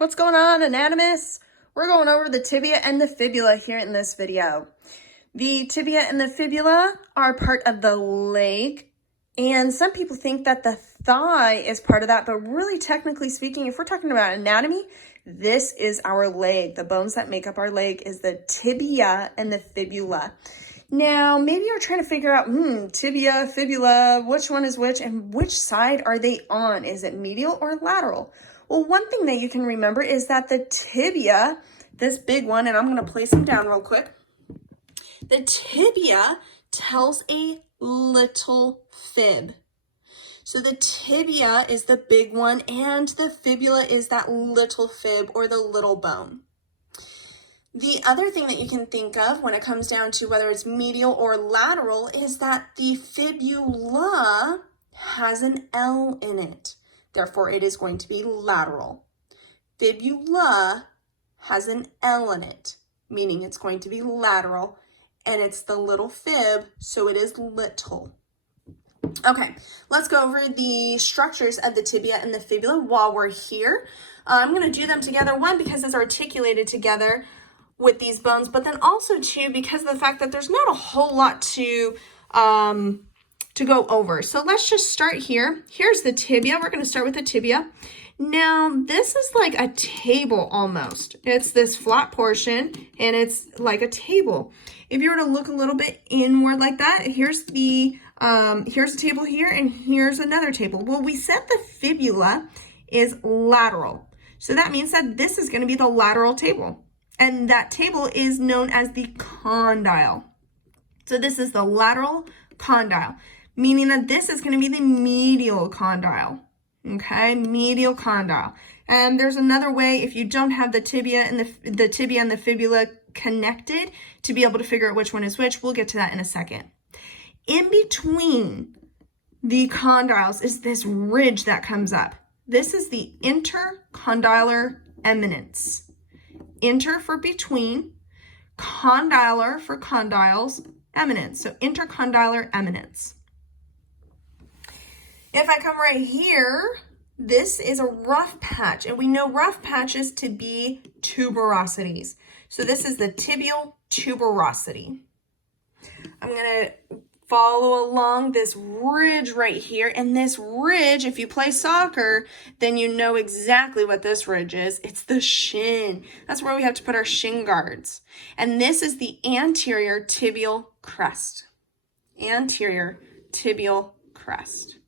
What's going on, anatomists? We're going over the tibia and the fibula here in this video. The tibia and the fibula are part of the leg, and some people think that the thigh is part of that, but really technically speaking, if we're talking about anatomy, this is our leg. The bones that make up our leg is the tibia and the fibula. Now, maybe you're trying to figure out, tibia, fibula, which one is which, and which side are they on? Is it medial or lateral? Well, one thing that you can remember is that the tibia, this big one, and I'm going to place them down real quick. The tibia tells a little fib. So the tibia is the big one, and the fibula is that little fib or the little bone. The other thing that you can think of when it comes down to whether it's medial or lateral is that the fibula has an L in it. Therefore, it is going to be lateral. Fibula has an L in it, meaning it's going to be lateral, and it's the little fib, so it is little. Okay, let's go over the structures of the tibia and the fibula while we're here. I'm going to do them together, one, because it's articulated together with these bones, but then also two, because of the fact that there's not a whole lot to go over. So let's just start here. Here's the tibia. We're going to start with the tibia. Now, this is like a table almost. It's this flat portion, and it's like a table. If you were to look a little bit inward like that, here's a table here, and here's another table. Well, we said the fibula is lateral. So that means that this is going to be the lateral table. And that table is known as the condyle. So this is the lateral condyle, meaning that this is going to be the medial condyle. Okay, medial condyle. And there's another way, if you don't have the tibia and the fibula connected, to be able to figure out which one is which. We'll get to that in a second. In between the condyles is this ridge that comes up. This is the intercondylar eminence. Inter for between, condylar for condyles, eminence. So intercondylar eminence. If I come right here, this is a rough patch, and we know rough patches to be tuberosities. So this is the tibial tuberosity. I'm going to follow along this ridge right here, and this ridge, if you play soccer, then you know exactly what this ridge is. It's the shin. That's where we have to put our shin guards. And this is the anterior tibial crest. Anterior tibial crest.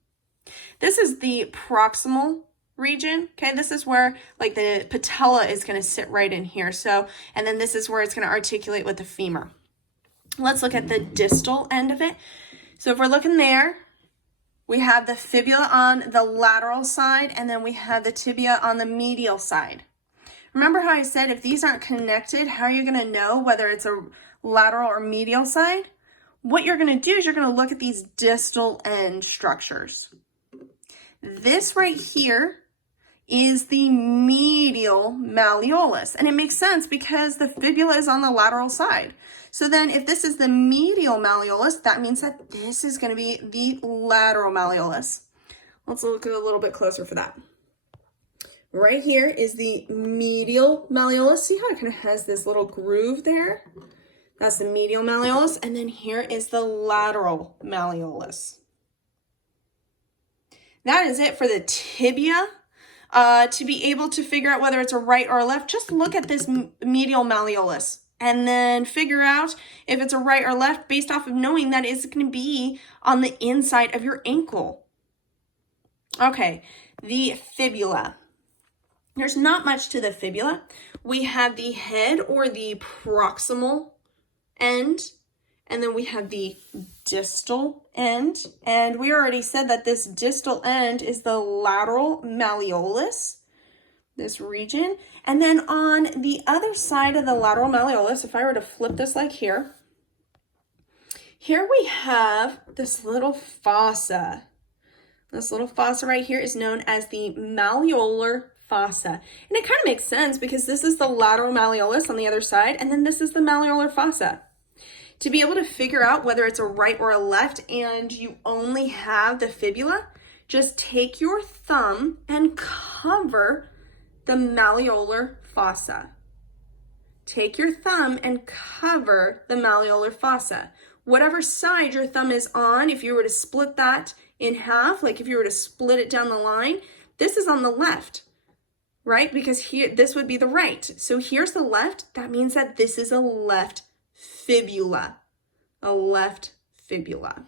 This is the proximal region. Okay, this is where like the patella is going to sit right in here. So, and then this is where it's going to articulate with the femur. Let's look at the distal end of it. So if we're looking there, we have the fibula on the lateral side, and then we have the tibia on the medial side. Remember how I said if these aren't connected, how are you going to know whether it's a lateral or medial side? What you're going to do is you're going to look at these distal end structures. This right here is the medial malleolus, and it makes sense because the fibula is on the lateral side. So then if this is the medial malleolus, that means that this is going to be the lateral malleolus. Let's look a little bit closer for that. Right here is the medial malleolus. See how it kind of has this little groove there? That's the medial malleolus. And then here is the lateral malleolus. That is it for the tibia. To be able to figure out whether it's a right or a left, just look at this medial malleolus and then figure out if it's a right or left based off of knowing that it's going to be on the inside of your ankle. Okay, the fibula. There's not much to the fibula. We have the head or the proximal end, and then we have the distal end. And we already said that this distal end is the lateral malleolus, this region. And then on the other side of the lateral malleolus, if I were to flip this like here, here we have this little fossa. This little fossa right here is known as the malleolar fossa. And it kind of makes sense because this is the lateral malleolus on the other side, and then this is the malleolar fossa. To be able to figure out whether it's a right or a left and you only have the fibula, just take your thumb and cover the malleolar fossa. Take your thumb and cover the malleolar fossa. Whatever side your thumb is on, if you were to split that in half, like if you were to split it down the line, this is on the left, right? Because here, this would be the right. So here's the left. That means that this is a left fibula, a left fibula.